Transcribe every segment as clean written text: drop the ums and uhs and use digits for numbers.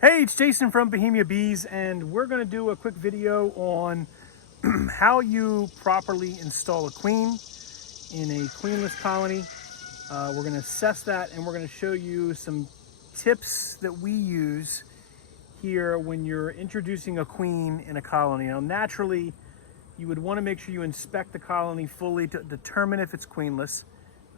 Hey, it's Jason from Bohemia Bees, and we're going to do a quick video on how you properly install a queen in a queenless colony. We're going to assess that, and we're going to show you some tips that we use here when you're introducing a queen in a colony. Now, naturally, you would want to make sure you inspect the colony fully to determine if it's queenless.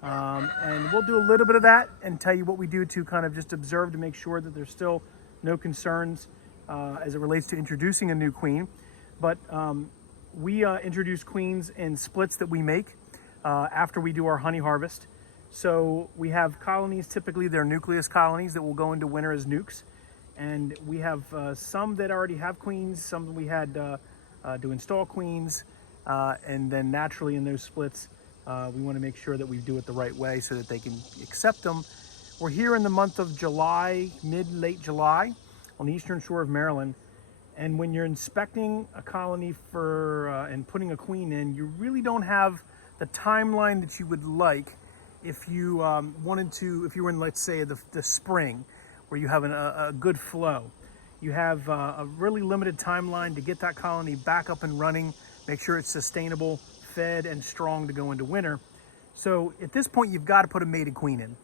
And we'll do a little bit of that and tell you what we do to kind of just observe to make sure that there's still no concerns as it relates to introducing a new queen. But we introduce queens in splits that we make after we do our honey harvest. So we have colonies, typically they're nucleus colonies that will go into winter as nukes. And we have some that already have queens, some that we had to install queens. And then naturally in those splits, we want to make sure that we do it the right way so that they can accept them. We're here in the month of July, late July, on the eastern shore of Maryland. And when you're inspecting a colony for and putting a queen in, you really don't have the timeline that you would like if you wanted to, if you were in, let's say, the spring, where you have a good flow. You have a really limited timeline to get that colony back up and running, make sure it's sustainable, fed, and strong to go into winter. So at this point, you've got to put a mated queen in.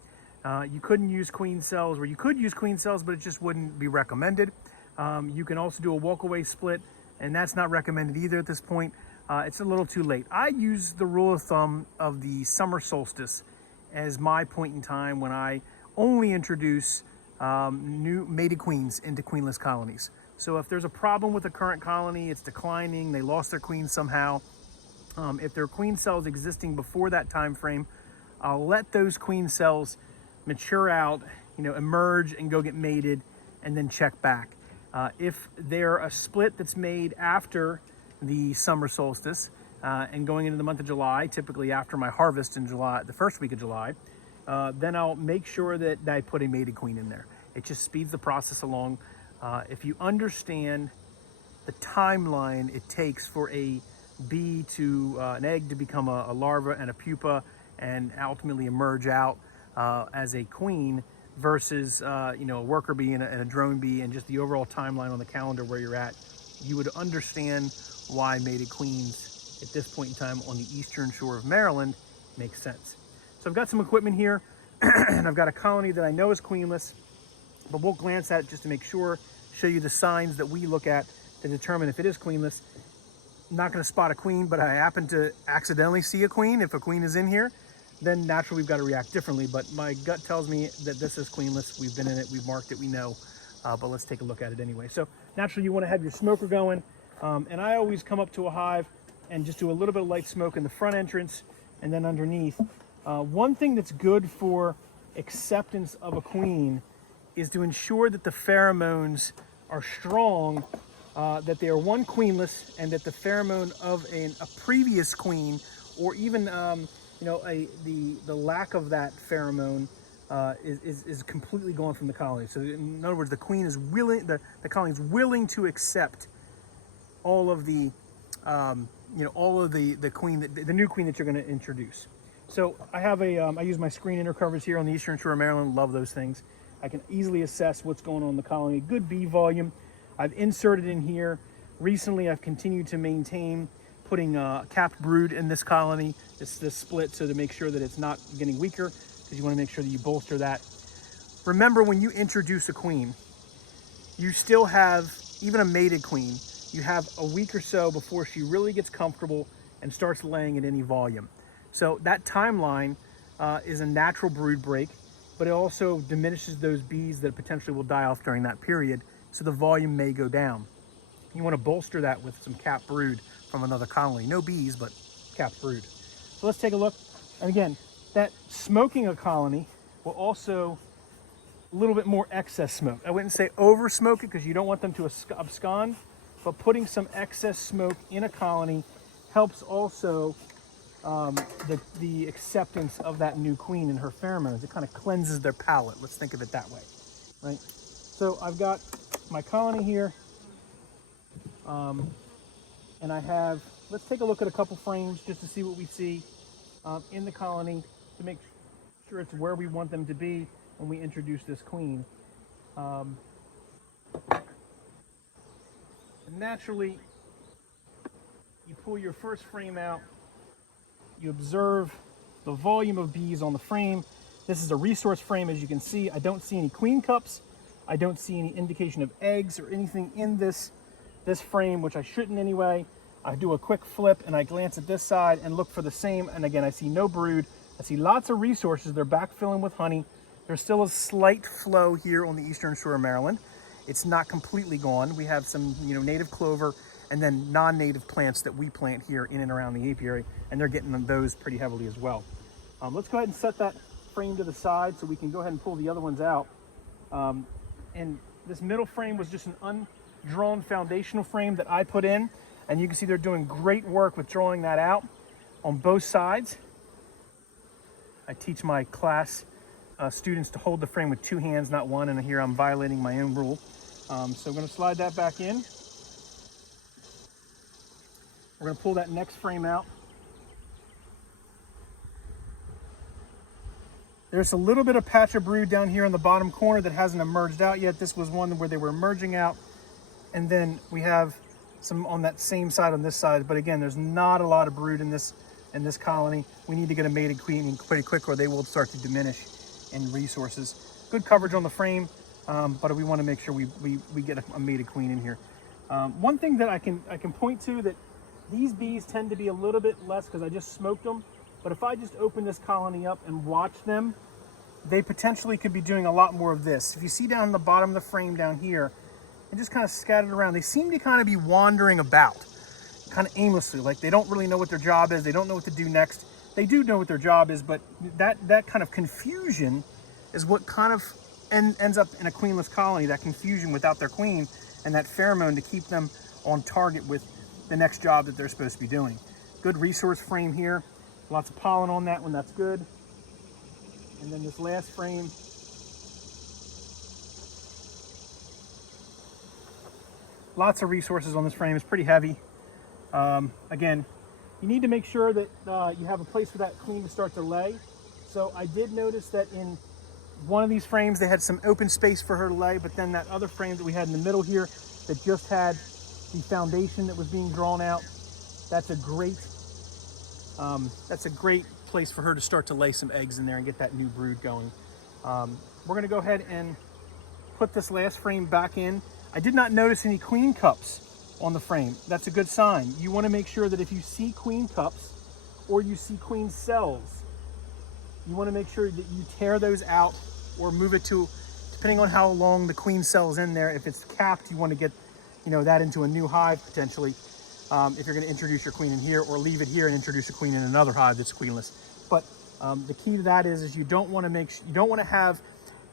You couldn't use queen cells, or you could use queen cells, but it just wouldn't be recommended. You can also do a walk-away split, and that's not recommended either at this point. It's a little too late. I use the rule of thumb of the summer solstice as my point in time when I only introduce new mated queens into queenless colonies. So if there's a problem with the current colony, it's declining, they lost their queen somehow, if there are queen cells existing before that time frame, I'll let those queen cells mature out, emerge and go get mated, and then check back. If they're a split that's made after the summer solstice and going into the month of July, typically after my harvest in July, the first week of July, then I'll make sure that I put a mated queen in there. It just speeds the process along. If you understand the timeline it takes for a bee to an egg to become a larva and a pupa and ultimately emerge out as a queen versus a worker bee and a drone bee, and just the overall timeline on the calendar where you're at, you would understand why mated queens at this point in time on the eastern shore of Maryland makes sense. So I've got some equipment here and I've got a colony that I know is queenless, but we'll glance at it just to make sure, show you the signs that we look at to determine if it is queenless. I'm not going to spot a queen, but I happen to accidentally see a queen. If a queen is in here, then naturally we've got to react differently. But my gut tells me that this is queenless. We've been in it, we've marked it, we know. But let's take a look at it anyway. So naturally you want to have your smoker going. And I always come up to a hive and just do a little bit of light smoke in the front entrance and then underneath. One thing that's good for acceptance of a queen is to ensure that the pheromones are strong, that they are queenless, and that the pheromone of a previous queen, or even the lack of that pheromone is completely gone from the colony. So in other words, the queen is willing, the colony is willing to accept all of the the queen, the new queen that you're going to introduce. So I have I use my screen intercovers here on the eastern shore of Maryland. Love those things. I can easily assess what's going on in the colony. Good bee volume. I've inserted in here. Recently, I've continued to maintain putting capped brood in this colony, this split, so to make sure that it's not getting weaker, because you want to make sure that you bolster that. Remember, when you introduce a queen, you still have, even a mated queen, you have a week or so before she really gets comfortable and starts laying at any volume. So that timeline is a natural brood break, but it also diminishes those bees that potentially will die off during that period, so the volume may go down. You want to bolster that with some capped brood from another colony. No bees, but capped brood. So let's take a look. And again, that smoking a colony will also a little bit more excess smoke. I wouldn't say over smoke it because you don't want them to abscond, but putting some excess smoke in a colony helps also the acceptance of that new queen and her pheromones. It kind of cleanses their palate. Let's think of it that way, right? So I've got my colony here, and I have, let's take a look at a couple frames just to see what we see in the colony to make sure it's where we want them to be when we introduce this queen. naturally, you pull your first frame out, you observe the volume of bees on the frame. This is a resource frame, as you can see. I don't see any queen cups. I don't see any indication of eggs or anything in this frame, which I shouldn't anyway. I do a quick flip and I glance at this side and look for the same, and again, I see no brood. I see lots of resources. They're backfilling with honey. There's still a slight flow here on the eastern shore of Maryland. It's not completely gone. We have some, native clover and then non-native plants that we plant here in and around the apiary, and they're getting those pretty heavily as well. Let's go ahead and set that frame to the side so we can go ahead and pull the other ones out. And this middle frame was just an undrawn foundational frame that I put in, and you can see they're doing great work with drawing that out on both sides. I teach my class students to hold the frame with 2 hands, not one, and here I'm violating my own rule. So I'm going to slide that back in. We're going to pull that next frame out. There's a little bit of patch of brood down here in the bottom corner that hasn't emerged out yet. This was one where they were emerging out. And then we have some on that same side on this side. But again, there's not a lot of brood in this colony. We need to get a mated queen in pretty quick or they will start to diminish in resources. Good coverage on the frame, but we want to make sure we get a mated queen in here. One thing that I can point to, that these bees tend to be a little bit less because I just smoked them. But if I just open this colony up and watch them, they potentially could be doing a lot more of this. If you see down the bottom of the frame down here, and just kind of scattered around, they seem to kind of be wandering about, kind of aimlessly, like they don't really know what their job is. They don't know what to do next. They do know what their job is, but that kind of confusion is what kind of ends up in a queenless colony, that confusion without their queen and that pheromone to keep them on target with the next job that they're supposed to be doing. Good resource frame here. Lots of pollen on that one, that's good. And then this last frame, lots of resources on this frame. It's pretty heavy. Again, you need to make sure that you have a place for that queen to start to lay. So I did notice that in one of these frames, they had some open space for her to lay, but then that other frame that we had in the middle here that just had the foundation that was being drawn out, that's a great place for her to start to lay some eggs in there and get that new brood going. We're gonna go ahead and put this last frame back in. I did not notice any queen cups on the frame. That's a good sign. You wanna make sure that if you see queen cups or you see queen cells, you wanna make sure that you tear those out or move it to, depending on how long the queen cell is in there. If it's capped, you wanna get that into a new hive potentially. If you're going to introduce your queen in here, or leave it here and introduce a queen in another hive that's queenless. But the key to that is you don't want to have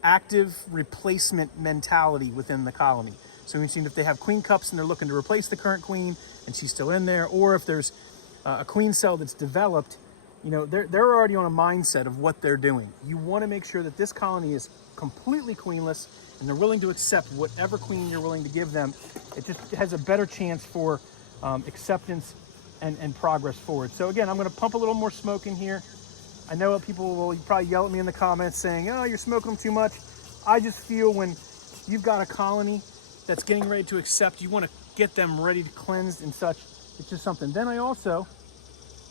active replacement mentality within the colony. So we've seen if they have queen cups and they're looking to replace the current queen and she's still in there, or if there's a queen cell that's developed, they're already on a mindset of what they're doing. You want to make sure that this colony is completely queenless and they're willing to accept whatever queen you're willing to give them. It just has a better chance for acceptance and progress forward. So again, I'm going to pump a little more smoke in here. I know people will probably yell at me in the comments saying, oh, you're smoking them too much. I just feel when you've got a colony that's getting ready to accept, you want to get them ready to cleanse and such. It's just something. Then I also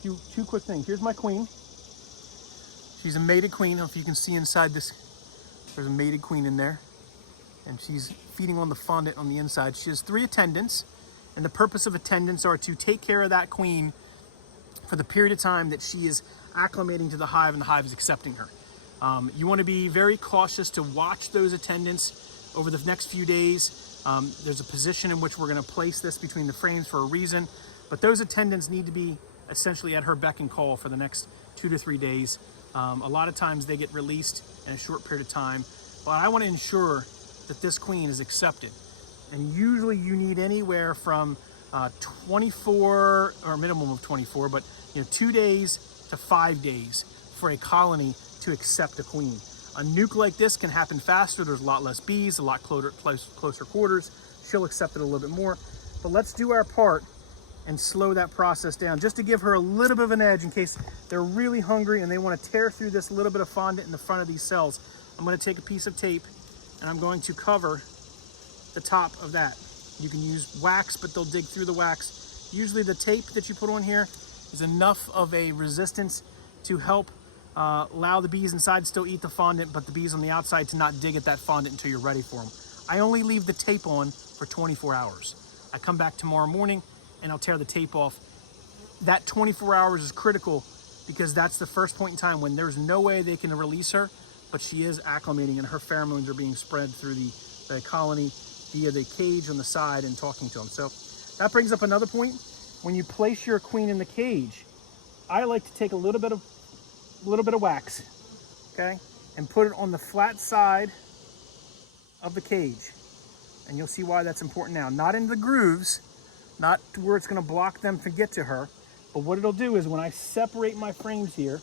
do 2 quick things. Here's my queen. She's a mated queen. I don't know if you can see inside this, there's a mated queen in there. And she's feeding on the fondant on the inside. She has 3 attendants. And the purpose of attendants are to take care of that queen for the period of time that she is acclimating to the hive and the hive is accepting her. You want to be very cautious to watch those attendants over the next few days. There's a position in which we're going to place this between the frames for a reason, but those attendants need to be essentially at her beck and call for the next 2 to 3 days. A lot of times they get released in a short period of time, but I want to ensure that this queen is accepted. And usually you need anywhere from 24, or a minimum of 24, but 2 days to 5 days for a colony to accept a queen. A nuke like this can happen faster. There's a lot less bees, a lot closer quarters. She'll accept it a little bit more. But let's do our part and slow that process down just to give her a little bit of an edge in case they're really hungry and they want to tear through this little bit of fondant in the front of these cells. I'm going to take a piece of tape and I'm going to cover the top of that. You can use wax, but they'll dig through the wax. Usually the tape that you put on here is enough of a resistance to help allow the bees inside to still eat the fondant, but the bees on the outside to not dig at that fondant until you're ready for them. I only leave the tape on for 24 hours. I come back tomorrow morning and I'll tear the tape off. That 24 hours is critical because that's the first point in time when there's no way they can release her, but she is acclimating and her pheromones are being spread through the colony via the cage on the side and talking to them. So that brings up another point. When you place your queen in the cage, I like to take a little bit of wax, okay, and put it on the flat side of the cage. And you'll see why that's important now. Not in the grooves, not to where it's going to block them to get to her, but what it'll do is when I separate my frames here,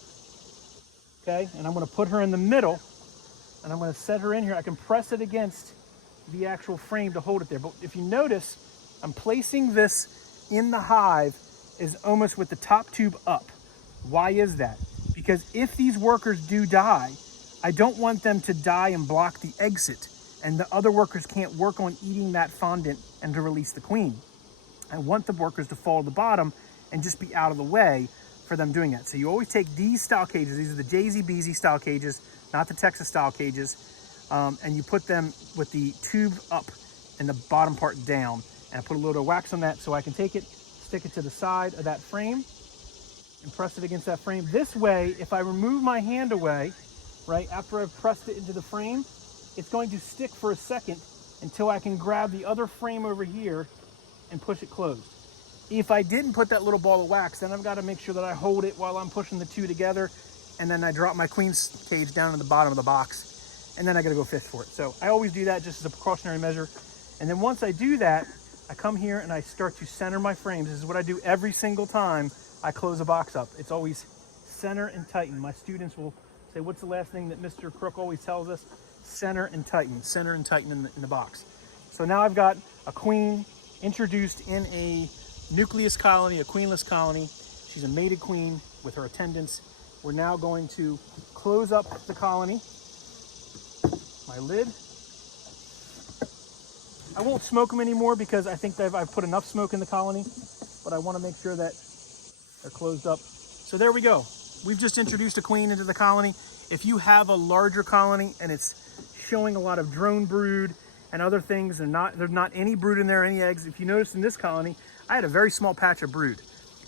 okay, and I'm going to put her in the middle, and I'm going to set her in here, I can press it against the actual frame to hold it there. But if you notice, I'm placing this in the hive is almost with the top tube up. Why is that? Because if these workers do die, I don't want them to die and block the exit, and the other workers can't work on eating that fondant and to release the queen. I want the workers to fall to the bottom and just be out of the way for them doing that. So you always take these style cages, these are the JZ style cages, not the Texas style cages, and you put them with the tube up and the bottom part down. And I put a little wax on that so I can take it, stick it to the side of that frame and press it against that frame. This way, if I remove my hand away, right, after I've pressed it into the frame, it's going to stick for a second until I can grab the other frame over here and push it closed. If I didn't put that little ball of wax, then I've got to make sure that I hold it while I'm pushing the two together, and then I drop my queen's cage down in the bottom of the box, and then I got to go fish for it. So I always do that just as a precautionary measure. And then once I do that, I come here and I start to center my frames. This is what I do every single time I close a box up. It's always center and tighten. My students will say, what's the last thing that Mr. Crook always tells us? Center and tighten in the box. So now I've got a queen introduced in a nucleus colony, a queenless colony. She's a mated queen with her attendants. We're now going to close up the colony. My lid. I won't smoke them anymore because I think that I've put enough smoke in the colony, but I want to make sure that they're closed up. So there we go. We've just introduced a queen into the colony. If you have a larger colony and it's showing a lot of drone brood and other things, there's not any brood in there, any eggs. If you notice in this colony, I had a very small patch of brood.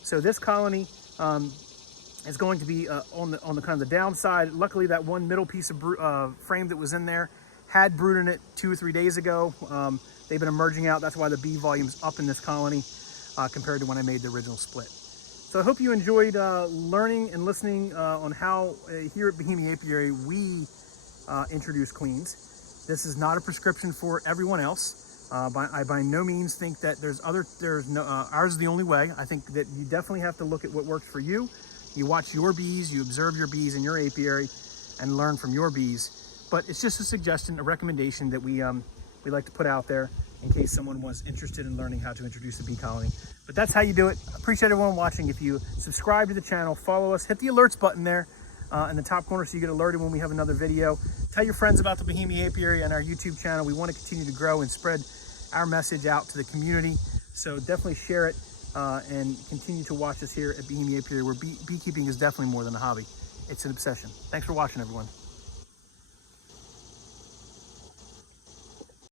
So this colony is going to be on the kind of the downside. Luckily, that one middle piece of frame that was in there had brood in it 2 or 3 days ago. They've been emerging out. That's why the bee volume's up in this colony compared to when I made the original split. So I hope you enjoyed learning and listening on how here at Bohemia Apiary we introduce queens. This is not a prescription for everyone else. I by no means think that ours is the only way. I think that you definitely have to look at what works for you. You watch your bees, you observe your bees in your apiary and learn from your bees. But it's just a suggestion, a recommendation that we like to put out there in case someone was interested in learning how to introduce a bee colony. But that's how you do it. Appreciate everyone watching. If you subscribe to the channel, follow us, hit the alerts button there in the top corner so you get alerted when we have another video. Tell your friends about the Bohemia Apiary and our YouTube channel. We want to continue to grow and spread our message out to the community. So definitely share it and continue to watch us here at Bohemia Apiary, where beekeeping is definitely more than a hobby. It's an obsession. Thanks for watching, everyone.